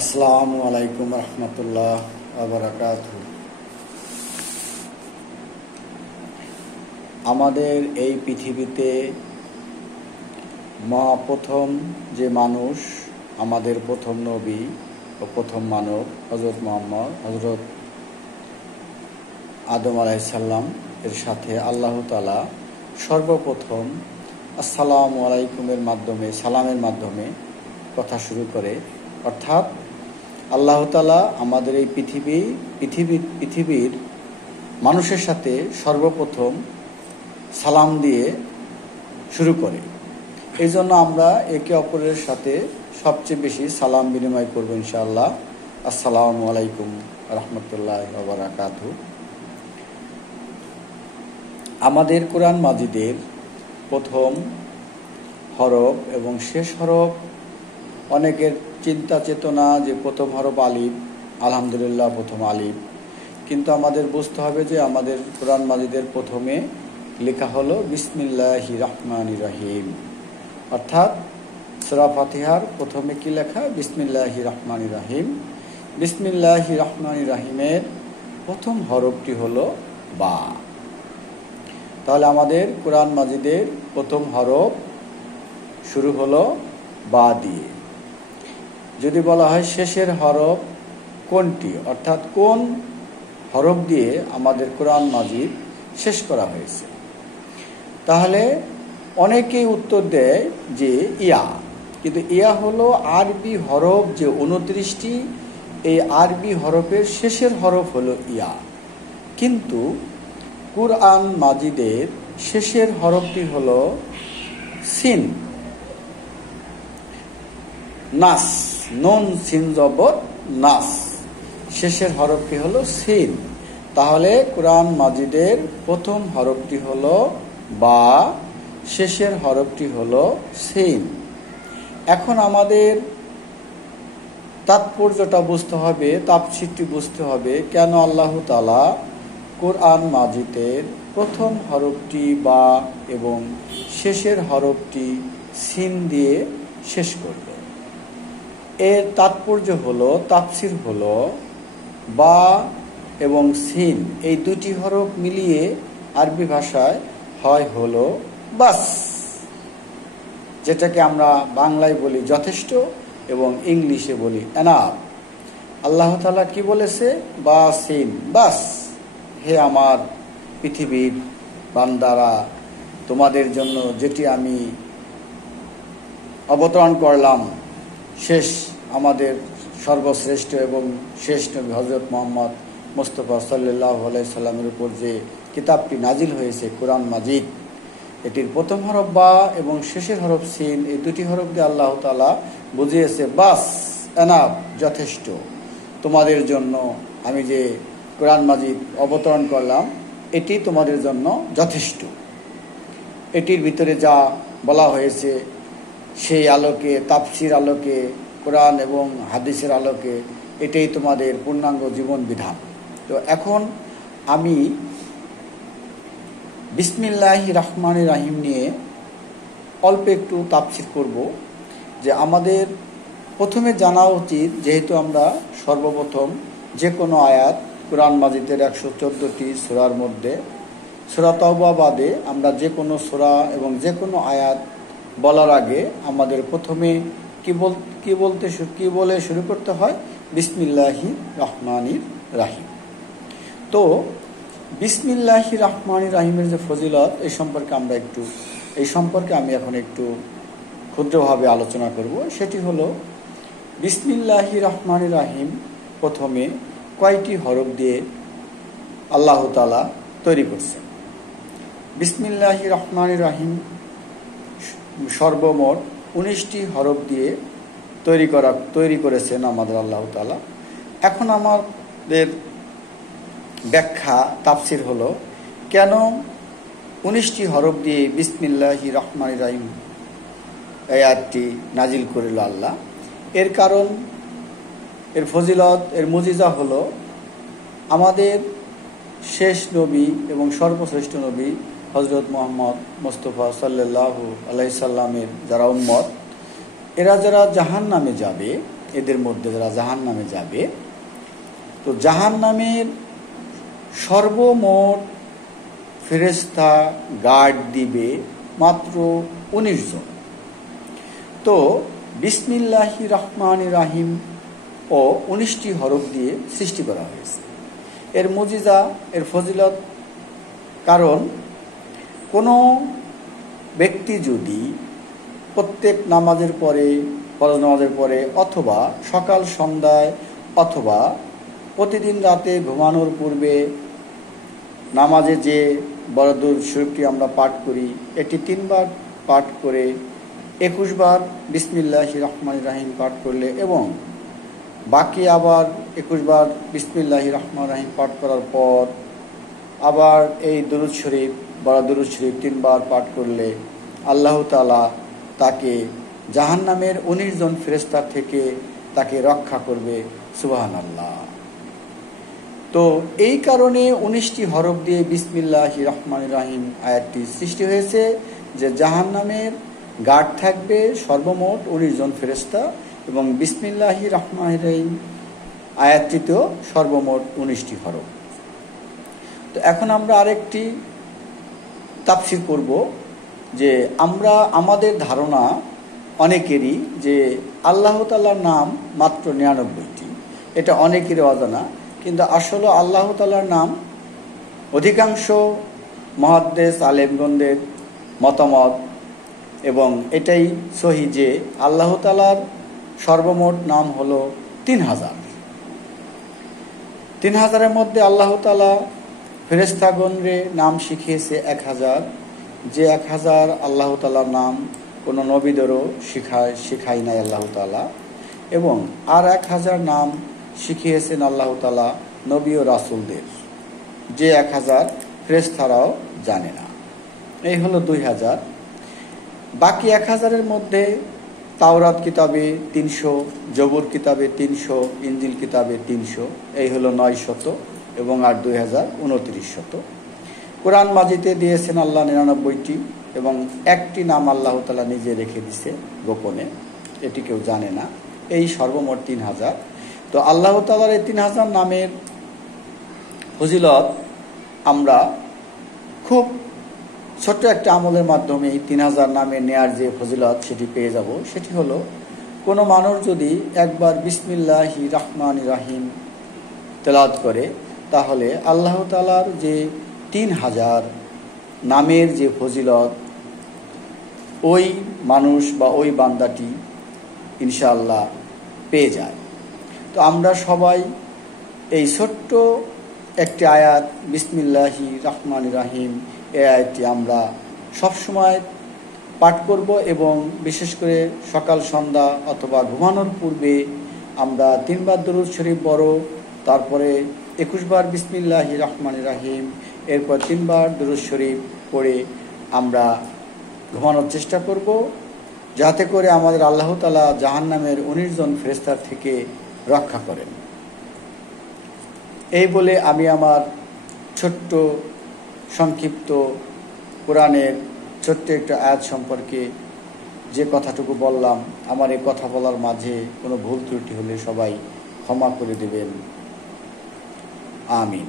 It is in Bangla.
আসসালামু আলাইকুম রহমতুল্লাহ বারাকাতুহু। আমাদের এই পৃথিবীতে প্রথম যে মানুষ, আমাদের প্রথম নবী ও প্রথম মানব হজরত আদম আলাইহিস সালাম এর সাথে আল্লাহ তাআলা সর্বপ্রথম আসসালামু আলাইকুমের মাধ্যমে, সালামের মাধ্যমে কথা শুরু করে। অর্থাৎ আল্লাহ তাআলা আমাদের এই পৃথিবীর মানুষের সাথে সর্বপ্রথম সালাম দিয়ে শুরু করে। এই জন্য আমরা একে অপরের সাথে সবচেয়ে বেশি সালাম বিনিময় করবো ইনশাআল্লাহ। আসসালামু আলাইকুম রহমতুল্লাহ বারাকাতুহু। আমাদের কোরআন মাজিদের প্রথম হরফ এবং শেষ হরফ, অনেকের চিন্তা চেতনা যে প্রথম হরফ আলিফ, আলহামদুলিল্লাহ প্রথম আলিফ, কিন্তু আমাদের বুঝতে হবে যে আমাদের কোরআন মাজিদের প্রথমে লেখা হলো বিসমিল্লাহির রহমানির রহিম। অর্থাৎ সূরা ফাতিহার প্রথমে কি লেখা? বিসমিল্লাহির রহমানির রহিম। বিসমিল্লাহির রহমানির রহিমের প্রথম হরফটি হলো বা। তাহলে আমাদের কোরআন মাজিদের প্রথম হরফ শুরু হলো বা দিয়ে। যদি বলা হয় শেষের হরফ কোনটি, অর্থাৎ কোন হরফ দিয়ে আমাদের কোরআন মাজিদ শেষ করা হয়েছে, তাহলে অনেকেই উত্তর দেয় যে ইয়া। কিন্তু ইয়া হলো আরবি হরফ যে 29টি, এই আরবি হরফের শেষের হরফ হলো ইয়া। কিন্তু কুরআন মাজিদের শেষের হরফটি হলো সিন, নাস, নুন সিন জবর নাস, শেষের হরফটি হলো সিন। তাহলে কোরআন মাজিদের প্রথম হরফটি হলো বা, শেষের হরফটি হলো সিন। এখন আমাদের তাৎপর্যটা বুঝতে হবে, তাফসীরটি বুঝতে হবে, কেন আল্লাহ তাআলা কোরআন মাজিদের প্রথম হরফটি বা এবং শেষের হরফটি সিন দিয়ে শেষ করল। এর তাৎপর্য হলো, তাফসীর হলো, বা এবং সিন এই দুটি হরফ মিলিয়ে আরবি ভাষায় হয় হলো বাস, যেটাকে আমরা বাংলায় বলি যথেষ্ট এবং ইংলিশে বলি এনাফ। আল্লাহ তাআলা কি বলেছে? বা সিন, বাস। হে আমার পৃথিবীর বান্দারা, তোমাদের জন্য যেটি আমি অবতরণ করলাম, শেষ আমাদের সর্বশ্রেষ্ঠ এবং শেষ নবী হযরত মুহাম্মদ মুস্তাফা সাল্লাল্লাহু আলাইহি সাল্লামের উপর যে কিতাবটি নাজিল হয়েছে কোরআন মাজিদ, এটির প্রথম হরফ বা এবং শেষের হরফ সিন, এই দুটি হরফ দিয়ে আল্লাহ তাআলা বুঝিয়েছে বাস, এনাফ, যথেষ্ট। তোমাদের জন্য আমি যে কোরআন মাজিদ অবতরণ করলাম, এটি তোমাদের জন্য যথেষ্ট। এটির ভিতরে যা বলা হয়েছে সেই আলোকে, তাফসীর আলোকে, কোরআন এবং হাদিসের আলোকে এটাই তোমাদের পূর্ণাঙ্গ জীবন বিধান। তো এখন আমি বিসমিল্লাহির রহমানির রহিম নিয়ে অল্প একটু তাফসীর করব। যে আমাদের প্রথমে জানা উচিত, যেহেতু আমরা সর্বপ্রথম যে কোনো আয়াত কোরআন মাজিদের 114টি সূরার মধ্যে, সূরা তাওবা বাদে আমরা যে কোনো সূরা এবং যে কোনো আয়াত বলার আগে আমাদের প্রথমে কি বলে শুরু করতে হয়? বিসমিল্লাহির রহমানির রহিম। তো বিসমিল্লাহির রহমানির রহিমের যে ফজিলত, এই সম্পর্কে আমি এখন একটু ক্ষুদ্রভাবে আলোচনা করব। সেটি হলো, বিসমিল্লাহির রহমানির রহিম প্রথমে কয়টি হরফ দিয়ে আল্লাহ তাআলা তৈরি করছেন? বিসমিল্লাহির রহমানির রহিম সর্বমোট 19টি হরফ দিয়ে তৈরি করেছেন আমাদের আল্লাহ তাআলা। এখন আমাদের ব্যাখ্যা, তাফসীর হলো, কেন 19টি হরফ দিয়ে বিসমিল্লাহির রহমানির রহিম এই আয়াতটি নাজিল করিল আল্লাহ? এর কারণ, এর ফজিলত, এর মুজিজা হলো, আমাদের শেষ নবী এবং সর্বশ্রেষ্ঠ নবী হযরত মুহাম্মদ মুস্তাফা সাল্লাল্লাহু আলাইহি সাল্লামের যারা উম্মত, এরা যারা জাহান্নামে যাবে, এদের মধ্যে যারা জাহান্নামে যাবে, তো জাহান্নামের সর্বমোট ফেরেশতা গার্ড দিবে মাত্র 19 জন। তো বিসমিল্লাহির রহমানির রহিম ও 19টি হরফ দিয়ে সৃষ্টি করা হয়েছে। এর মুজিজা, এর ফজিলত, কারণ কোনো ব্যক্তি যদি প্রত্যেক নামাজের পরে, ফরজ নামাজের পরে, অথবা সকাল সন্ধ্যায়, অথবা প্রতিদিন রাতে ঘুমানোর পূর্বে নামাজে যে বড় দুরূদ শরীফটি আমরা পাঠ করি, এটি 3 বার পাঠ করে 21 বার বিসমিল্লাহির রহমানির রহিম পাঠ করলে, এবং বাকি আবার 21 বার বিসমিল্লাহির রহমানির রহিম পাঠ করার পর আবার এই দুরূদ শরীফ, বড় দুরূদ শরীফ 3 বার পাঠ করলে আল্লাহ তাআলা তাকে জাহান্নামের 19 জন ফেরেশতা থেকে তাকে রক্ষা করবে। সুবহানাল্লাহ। তো এই কারণে 19টি হরফ দিয়ে বিসমিল্লাহির রহমানির রহিম আয়াতটি সৃষ্টি হয়েছে, যে জাহান্নামের গার্ড থাকবে সর্বমোট 19 জন ফেরেশতা, এবং বিসমিল্লাহির রহমানির রহিম আয়াতটিতেও সর্বমোট 19টি হরফ। তো এখন আমরা আরেকটি তাফসীর করব, যে আমরা আমাদের ধারণা অনেকেরই যে আল্লাহ তাআলার নাম মাত্র 99টি, এটা অনেকেরই অজানা। কিন্তু আসলে আল্লাহ তাআলার নাম অধিকাংশ মুহাদ্দিস আলেমগণদের মতামত, এবং এটাই সহি, যে আল্লাহ তাআলার সর্বমোট নাম হলো 3000। 3000-এর মধ্যে আল্লাহ তাআলা ফেরেশতাগণরে নাম শিখিয়েছে 1000, যে 1000 আল্লাহ তাআলার নাম কোনো নবীদেরও শিখায় নাই আল্লাহ তাআলা, এবং আর 1000 নাম শিখিয়েছেন আল্লাহ তাআলা নবী ও রাসূলদের, যে 1000 ফেরেশতারাও জানে না। এই হলো 2000। বাকি 1000-এর মধ্যে তাওরাত কিতাবে 300, জবুর কিতাবে 300, ইনজিল কিতাবে 300, এই হলো 900, এবং আর 2000 2900। কোরআন মাজিদে দিয়েছেন আল্লাহ 99টি, এবং একটি নাম আল্লাহ তাআলা নিজে রেখে দিছে গোপনে, এটি কেউ জানে না। এই সর্বমোট 3000। তো আল্লাহ তাআলার এই 3000 নামের ফজিলত আমরা খুব ছোট্ট একটা আমলের মাধ্যমে এই 3000 নামে নেয়ার যে ফজিলত সেটি পেয়ে যাব। সেটি হলো, কোনো মানুষ যদি একবার বিসমিল্লাহির রহমানির রহিম তেলাওয়াত করে, তাহলে আল্লাহ তাআলার যে 3000 নামের যে ফজিলত, ওই মানুষ বা ওই বান্দাটি ইনশাআল্লাহ পেয়ে যায়। তো আমরা সবাই এই ছোট্ট একটি আয়াত বিসমিল্লাহির রহমানির রহিম, এই আয়াতটি আমরা সবসময় পাঠ করব, এবং বিশেষ করে সকাল সন্ধ্যা অথবা ঘুমানোর পূর্বে আমরা 3 বার দুরূদ শরীফ বড়, তারপরে 21 বার বিসমিল্লাহির রহমানির রহিম, এরপর 3 বার দুরূদ শরীফ পড়ে আমরা ঘুমানোর চেষ্টা করব, যাতে করে আমাদের আল্লাহ তাআলা জাহান্নামের 19 জন ফেরেশতার থেকে রক্ষা করেন। এই বলে আমি আমার ছোট্ট সংক্ষিপ্ত কোরআনের ছোট্ট একটা আয়াত সম্পর্কে যে কথাটুকু বললাম, আমার এই কথা বলার মাঝে কোনো ভুল ত্রুটি হলে সবাই ক্ষমা করে দেবেন। আমিন।